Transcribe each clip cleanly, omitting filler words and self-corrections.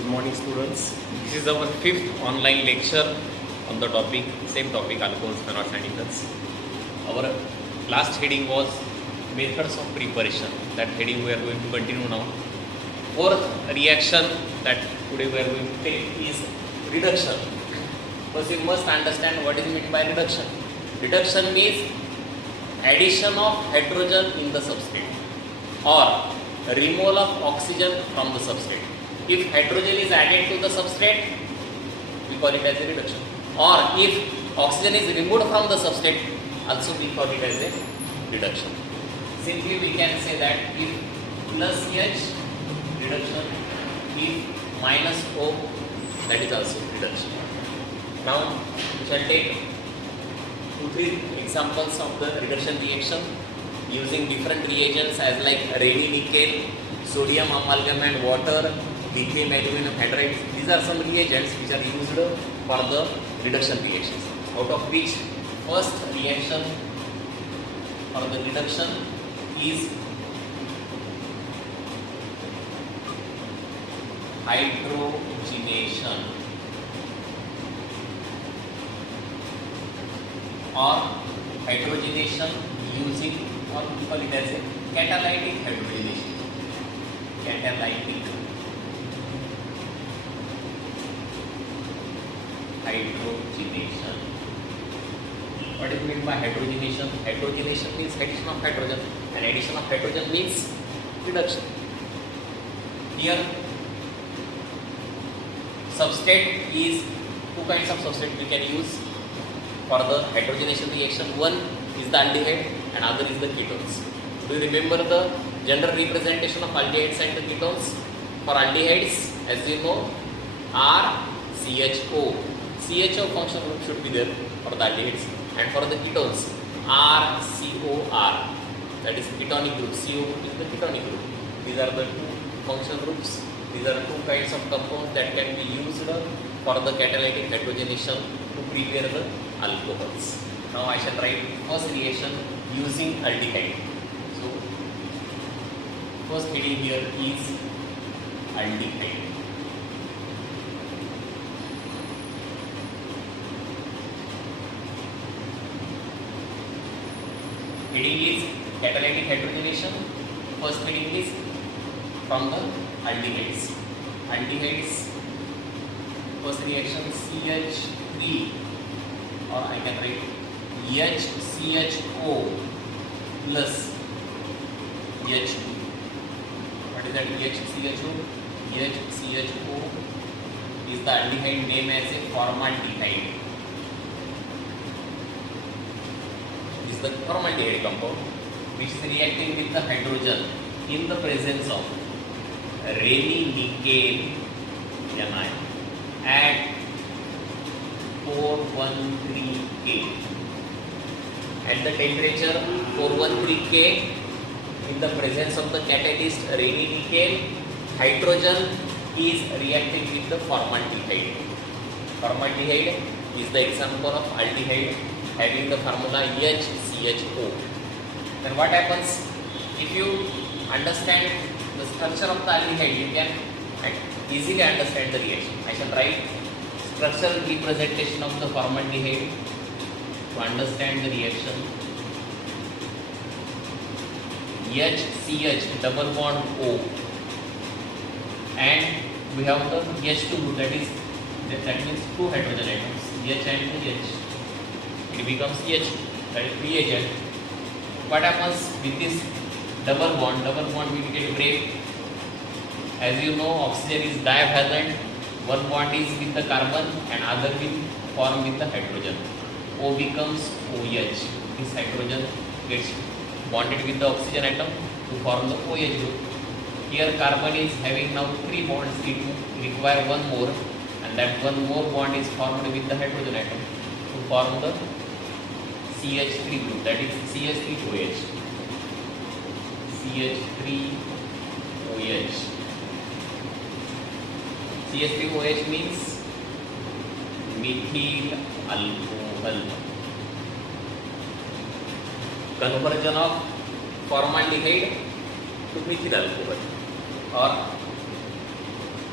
Good morning, students. This is our fifth online lecture on the topic, same topic, alcohols, phenols and ethers. Our last heading was methods of preparation. That heading we are going to continue now. Fourth reaction that today we are going to take is reduction. First, you must understand what is meant by reduction. Reduction means addition of hydrogen in the substrate or removal of oxygen from the substrate. If hydrogen is added to the substrate, we call it as a reduction. Or if oxygen is removed from the substrate, also we call it as a reduction. Simply we can say that if plus H, reduction, if minus O, that is also reduction. Now we shall take 2-3 examples of the reduction reaction using different reagents as like Raney nickel, sodium amalgam water, lithium aluminum hydride. These are some reagents which are used for the reduction reactions. Out of which first reaction for the reduction is hydrogenation or hydrogenation using, or we call it as a catalytic hydrogenation. Catalytic hydrogenation. What is meant by hydrogenation? Hydrogenation means addition of hydrogen, and addition of hydrogen means reduction. Here, substrate is two kinds of substrate we can use for the hydrogenation reaction. One is the aldehyde and other is the ketones. Do you remember the general representation of aldehydes and the ketones? For aldehydes, as you know, R CHO. CHO function group should be there for the aldehydes, and for the ketones, RCOR. That is ketonic group. CO is the ketonic group. These are the two function groups. These are two kinds of compounds that can be used for the catalytic hydrogenation to prepare the alcohols. Now I shall write first reaction using aldehyde. So first heading here is aldehyde. Heading is catalytic hydrogenation. First heading is from the aldehydes. Aldehydes, first reaction CH3, or I can write HCHO plus H2. What is that HCHO? HCHO is the aldehyde name as a formaldehyde. This is the formaldehyde compound which is reacting with the hydrogen in the presence of Raney nickel Ni at 413 K. At the temperature 413 K, in the presence of the catalyst Raney nickel, hydrogen is reacting with the formaldehyde. Formaldehyde is the example of aldehyde having the formula HCHO. Then what happens? If you understand the structure of the aldehyde, you can easily understand the reaction. I shall write structural representation of the formaldehyde to understand the reaction. HCH double bond O, and we have the H2 group, that means two hydrogen atoms, H and H. It becomes H, that is reagent. What happens with this double bond will get break. As you know, oxygen is divalent. One bond is with the carbon and other will form with the hydrogen. O becomes OH. This hydrogen gets bonded with the oxygen atom to form the OH group. Here carbon is having now 3 bonds. It require one more, and that one more bond is formed with the hydrogen atom to form the CH3 group, that is CH3OH. CH3OH. CH3OH means methyl alcohol. Conversion of formaldehyde to methyl alcohol, or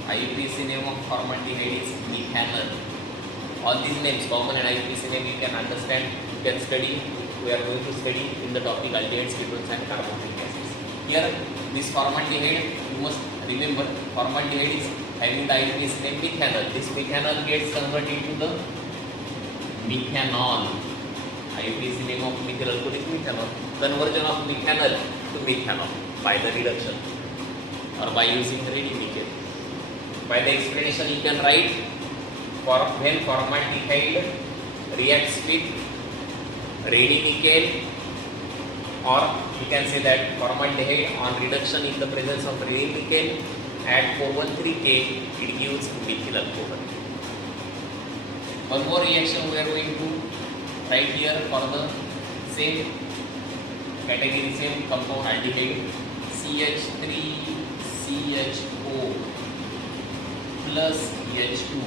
IUPAC name of formaldehyde is methanol. All these names, common and IUPAC name, you can understand, you can study. We are going to study in the topic aldehydes, ketones and carbonic acids. Here, this formaldehyde, you must remember, formaldehyde is having the IUPAC name methanol. This methanol gets converted to the methanol. IUPAC name of methyl alcohol is methanol. Conversion of methanol to methanol by the reduction or by using ready-nickel. By the explanation, you can write when formaldehyde reacts with ready-nickel, or you can say that formaldehyde on reduction in the presence of ready-nickel at 413K, it gives methyl alcohol. One more reaction we are going to write here for the same category, same compound aldehyde, CH3CHO plus H2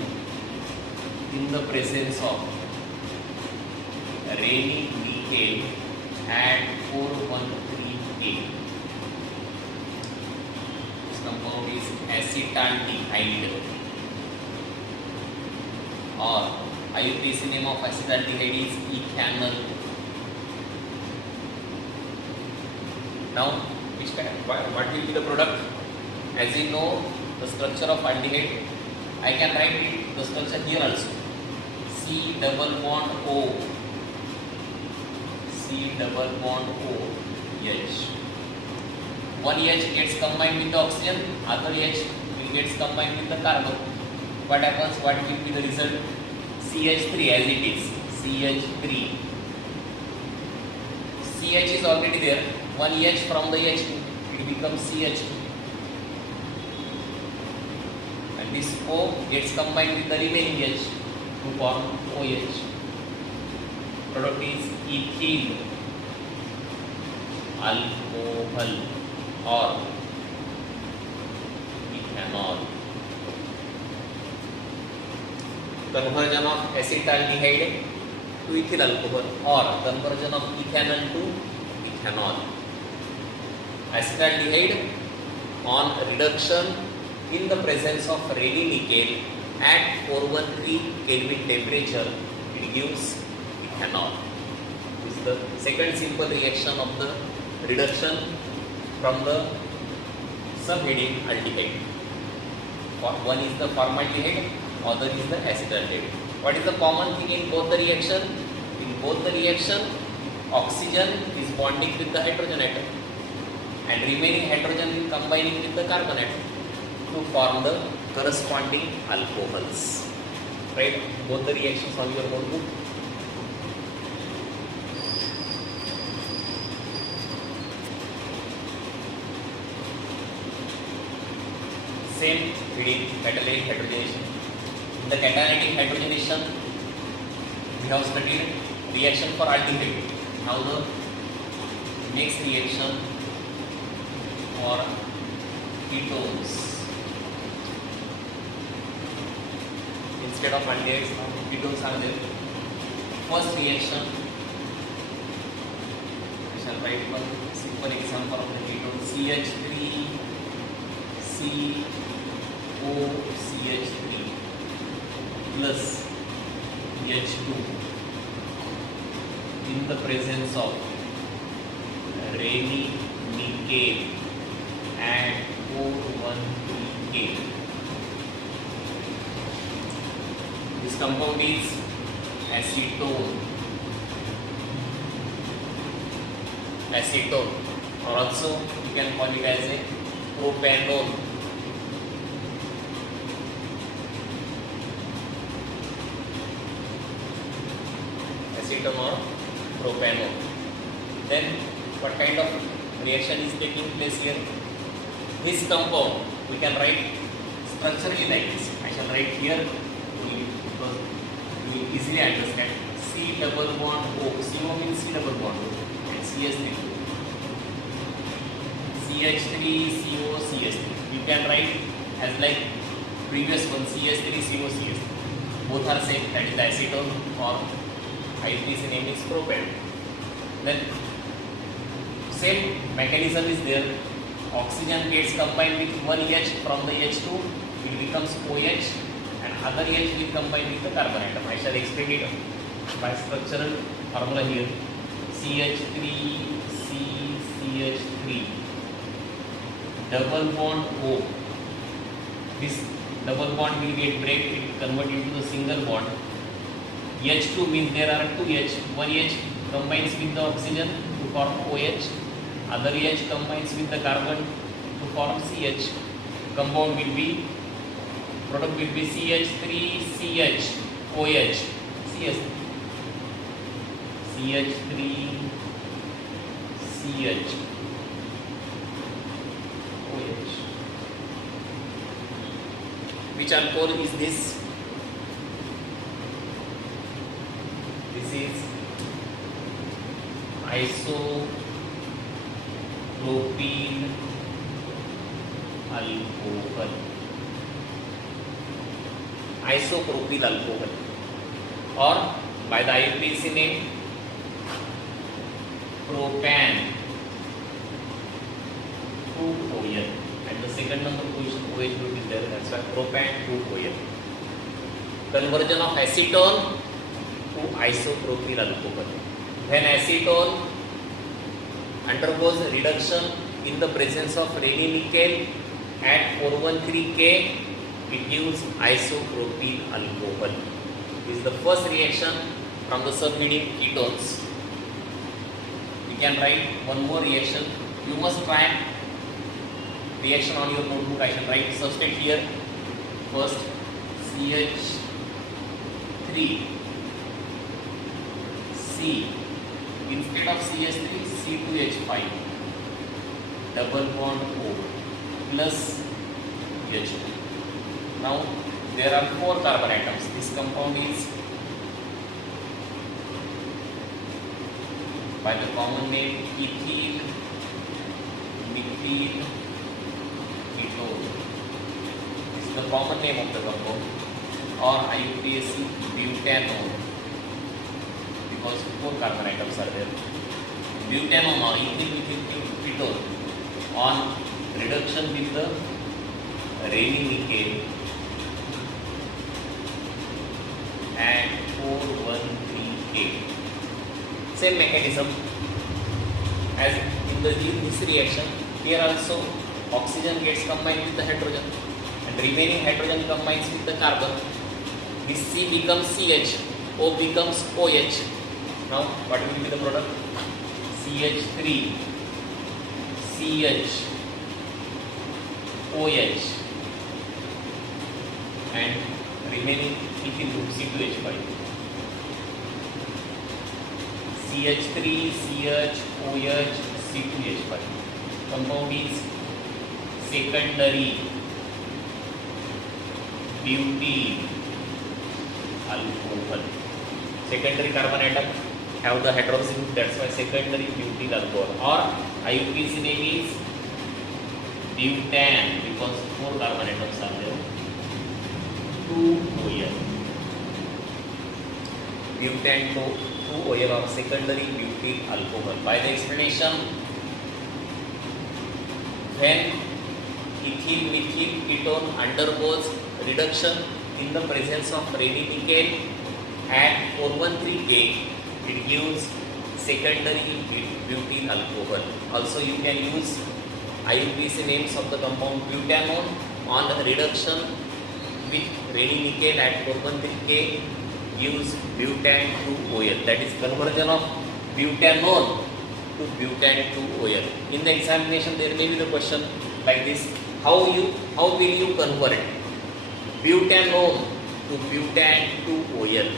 in the presence of ready-nickel at 413K. This compound is acetaldehyde, or IUPAC name of acetaldehyde is ethanol. Now, what will be the product? As you know, the structure of aldehyde, I can write it, the structure here also. C double bond O, C double bond O, H. One H gets combined with the oxygen, other H gets combined with the carbon. What happens? What will be the result? CH3 as it is. CH3. CH is already there. One H from the H2, it becomes CH2. And this O gets combined with the remaining H to form OH. Product is ethyl alcohol or ethanol. Conversion of acetaldehyde to ethyl alcohol or conversion of ethanol to ethanol. Acetaldehyde on reduction in the presence of ready-nickel at 413 Kelvin temperature, it gives ethanol. This is the second simple reaction of the reduction from the subheading aldehyde. One is the formaldehyde, other is the acetaldehyde. What is the common thing in both the reaction? In both the reaction, oxygen is bonding with the hydrogen atom and remaining hydrogen is combining with the carbon atom to form the corresponding alcohols. Right? Both the reactions on your notebook. Same reading, catalytic hydrogenation. In the catalytic hydrogenation, we have studied reaction for aldehyde. Now the next reaction for ketones. Instead of aldehydes, now ketones are there. First reaction, we shall write one simple example of the ketone CH3COCH3 plus H2 in the presence of ready-nickel at 413K. This compound is acetone. Acetone, or also you can call it as a propanone. Acetone or propanone. Then what kind of reaction is taking place here? This compound we can write structurally like this. I shall write here because you will easily understand. C double bond O. CO means C double bond O and CH3. CH3 CO CH3. You can write as like previous one, CH3 CO CH3. Both are same, that is acetone, or IUPAC name is propane. Then same mechanism is there. oxygen gets combined with one H from the H2, it becomes OH, and other H will combine with the carbon atom. I shall explain it by structural formula here. CH3, CH3, double bond O. This double bond will get break, it convert into the single bond. H2 means there are two H. One H combines with the oxygen to form OH. Other H combines with the carbon to form CH. Compound will be, product will be CH3, CH, OH, CH3, CH, OH. Which alcohol is this? This is isopropyl alcohol. Isopropyl alcohol, or by the IUPAC name propan 2-OL, and the second number position OH group is there, that's why propan 2-OL. Conversion of acetone to isopropyl alcohol. When acetone undergoes reduction in the presence of Raney-Nickel at 413K, it gives isopropyl alcohol. This is the first reaction from the subunit ketones. We can write one more reaction. You must try reaction on your notebook. I shall write substitute here. First CH3, C, instead of CH3, C2H5, double bond O plus H2. Now there are 4 carbon atoms. This compound is by the common name ethyl methyl ketone. This is the common name of the compound, or IUPAC butanone, because 4 carbon atoms are there. Butanone or ethyl methyl ketone on reduction with the Raney-Nickel at 413K. Same mechanism as in this reaction. Here also oxygen gets combined with the hydrogen, and remaining hydrogen combines with the carbon. This C becomes CH, O becomes OH. Now what will be the product? CH3, CH, OH, and remaining ethyl group C2H5. CH3, CH, OH, C2H5. Compound is secondary butyl alcohol. Secondary carbon atom have the hydroxy group, that's why secondary butyl alcohol, or IUPAC name is butan, because 4 carbon atoms are there. 2-OL. Butan 2-OL or secondary butyl alcohol. By the explanation, when ethyl methyl ketone undergoes reduction in the presence of Raney-Nickel at 413K, it gives secondary butyl alcohol. Also you can use IUPAC names of the compound butanone on reduction with Raney-Nickel at 413K gives butan 2-OL. That is conversion of butanone to butan 2-OL. In the examination there may be the question like this: how will you convert butanone to butan 2-OL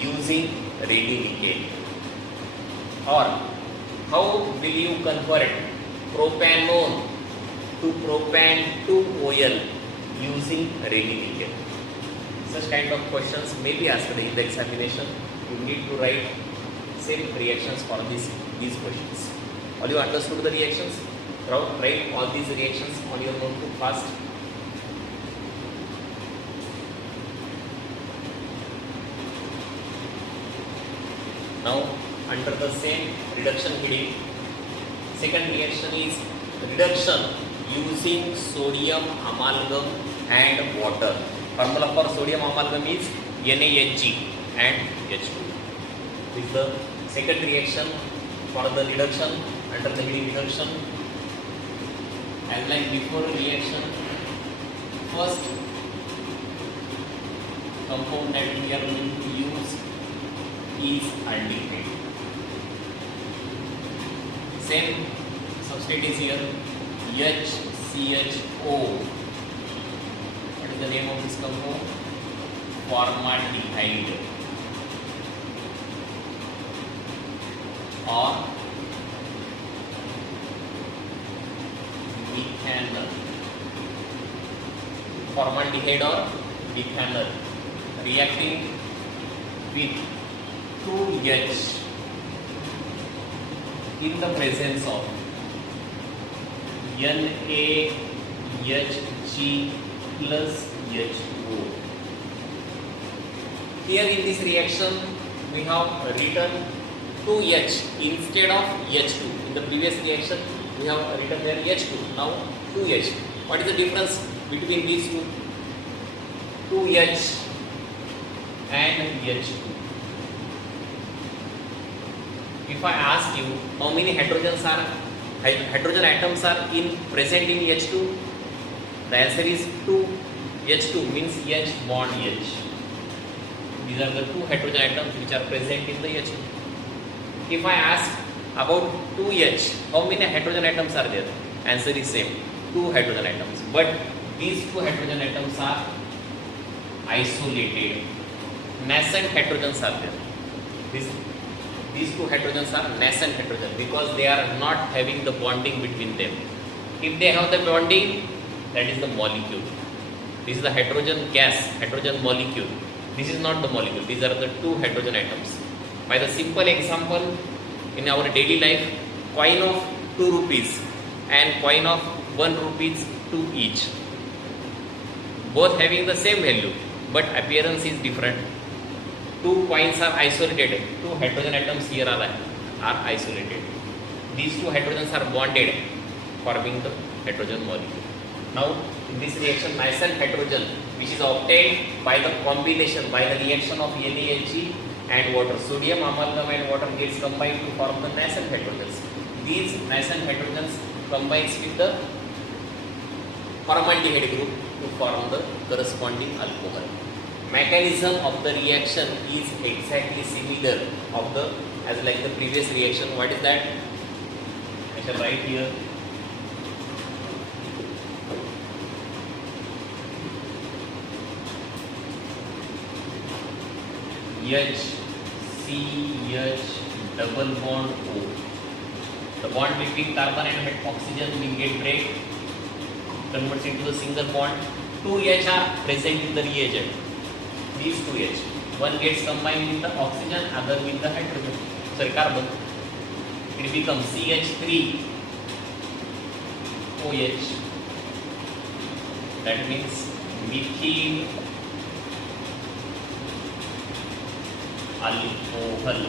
using Raney-Nickel? Or how will you convert propanone to propan 2-OL using Raney-Nickel? Such kind of questions may be asked in the examination. You need to write same reactions for these questions. All you understood the reactions? Write all these reactions on your notebook fast. Now under the same reduction heading, second reaction is reduction using sodium amalgam and water. Formula for sodium amalgam is NaHg and H2. This is the second reaction for the reduction under the heading reduction. As like before reaction, first compound that we are going to use is aldehyde. Same substrate is here, HCHO. What is the name of this compound? Formaldehyde or methanol. Formaldehyde or methanol reacting with 2H in the presence of NaHg plus H2O. Here in this reaction we have written 2H instead of H2. In the previous reaction we have written there H2. Now 2H. What is the difference between these two? 2H and H2. If I ask you how many hydrogen atoms are present in H2, the answer is 2. H2 means H bond H. These are the two hydrogen atoms which are present in the H2. If I ask about 2H, how many hydrogen atoms are there? Answer is same, 2 hydrogen atoms. But these 2 hydrogen atoms are isolated. Nascent hydrogens are there. These 2 hydrogens are nascent hydrogen because they are not having the bonding between them. If they have the bonding, that is the molecule. This is the hydrogen gas, hydrogen molecule. This is not the molecule. These are the 2 hydrogen atoms. By the simple example, in our daily life, coin of 2 rupees and coin of 1 rupees 2 each. Both having the same value, but appearance is different. 2 coins are isolated. 2 hydrogen atoms here are isolated. These 2 hydrogens are bonded, forming the hydrogen molecule. Now, in this reaction, nascent hydrogen, which is obtained by the combination, by the reaction of NaHg and water, sodium amalgam and water gets combined to form the nascent hydrogens. These nascent hydrogens combines with the formaldehyde group to form the corresponding alcohol. Mechanism of the reaction is exactly similar as like the previous reaction. What is that? I shall write here. HCH double bond O. The bond between carbon and oxygen will get break, converts into a single bond. 2H are present in the reagent. These 2H. One gets combined with the oxygen, other with the hydrogen. Sorry, carbon. It becomes CH3OH. That means methyl alcohol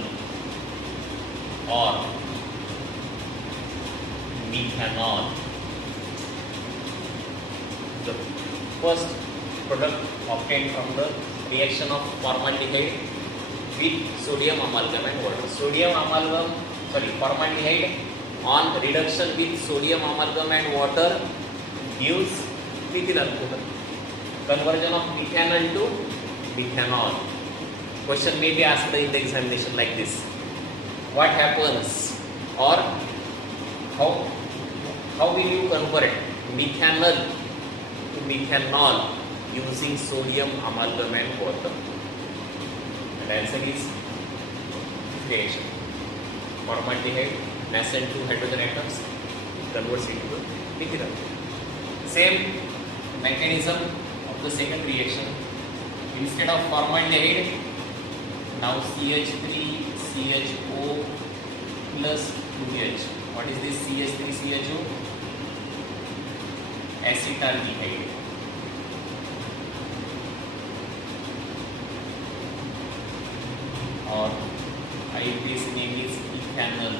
or methanol. The first product obtained from the reaction of formaldehyde with sodium amalgam and water. Formaldehyde on reduction with sodium amalgam and water gives methyl alcohol. Conversion of methanol to methanol. Question may be asked in the examination like this: what happens, or how will you convert methanol to methanol using sodium amalgam and water? And the answer is reaction. Formaldehyde, nascent 2 hydrogen atoms, converts into methyl alcohol. Same mechanism of the second reaction. Instead of formaldehyde, now CH3CHO plus 2H. What is this CH3CHO? Acetaldehyde. Or this name is ethanol.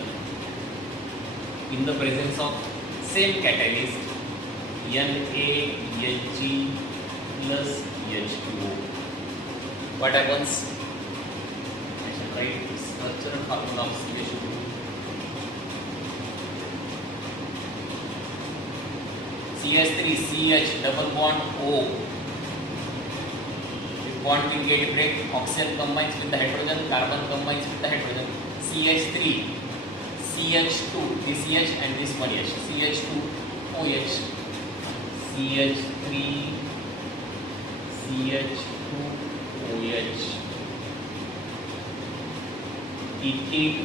In the presence of same catalyst NaHg plus H2O. What happens? I shall write structural formula of CH2. CH3CH double bond O. If bond will get break, oxygen combines with the hydrogen, carbon combines with the hydrogen. CH3, CH2, this CH and this one H. CH2OH, CH3, CH2OH. Ethyl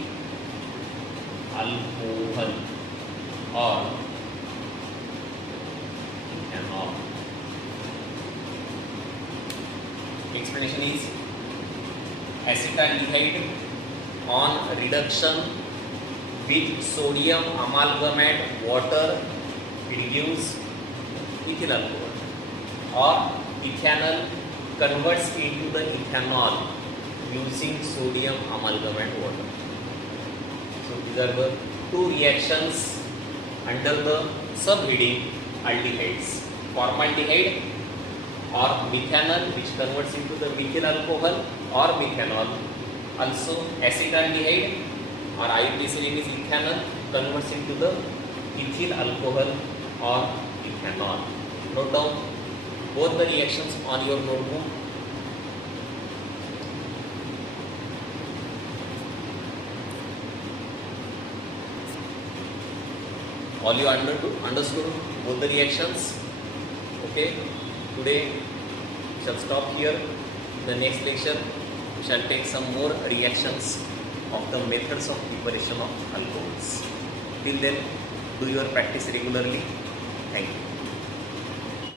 alcohol or ethanol. Explanation is acetaldehyde on reduction with sodium amalgamate water will gives ethyl alcohol, or ethanol converts into the ethanol using sodium amalgamate water. So these are the two reactions under the subheading aldehydes. Formaldehyde or methanol, which converts into the methyl alcohol or methanol. Also acetaldehyde or isoethylene is ethanol, converts into the ethyl alcohol or ethanol. Note down both the reactions on your notebook. All you understood both the reactions. Okay, today we shall stop here. In the next lecture we shall take some more reactions of the methods of preparation of alcohols. Till then, do your practice regularly. Thank you.